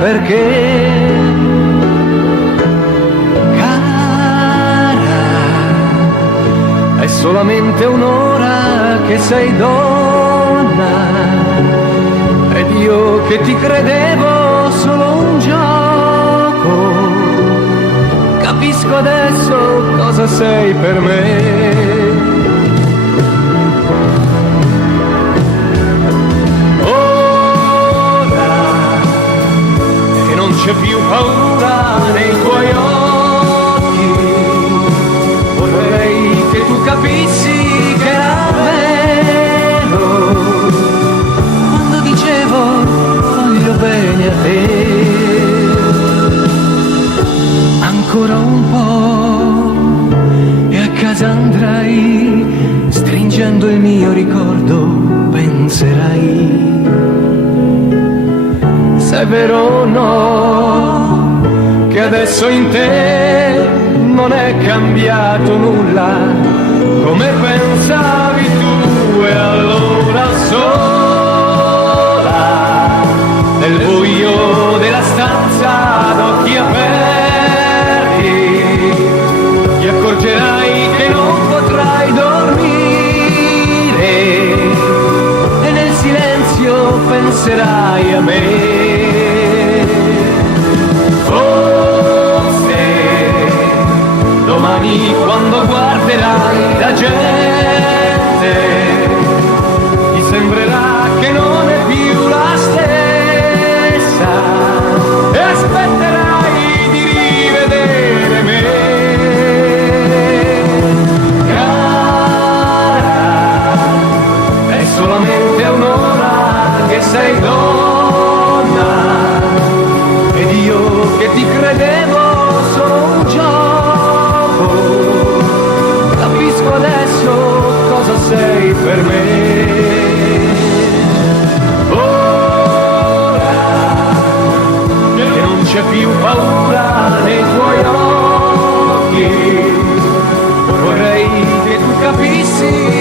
perché, cara, è solamente un'ora che sei donna, ed io che ti credevo solo un gioco, capisco adesso cosa sei per me. C'è più paura nei tuoi occhi, vorrei che tu capissi che era vero quando dicevo voglio bene a te. Ancora un po' e a casa andrai, stringendo il mio ricordo penserai se è vero o no che adesso in te non è cambiato nulla, come pensavi tu, e allora sola nel buio della stanza ad occhi aperti ti accorgerai che non potrai dormire e nel silenzio penserai a me. Domani quando guarderai la gente ti sembrerà che non è più la stessa e aspetterai di rivedere me. Cara, è solamente un'ora che sei donna ed io che ti credevo solo un gioco, capisco adesso cosa sei per me. Ora che non c'è più paura nei tuoi occhi, vorrei che tu capissi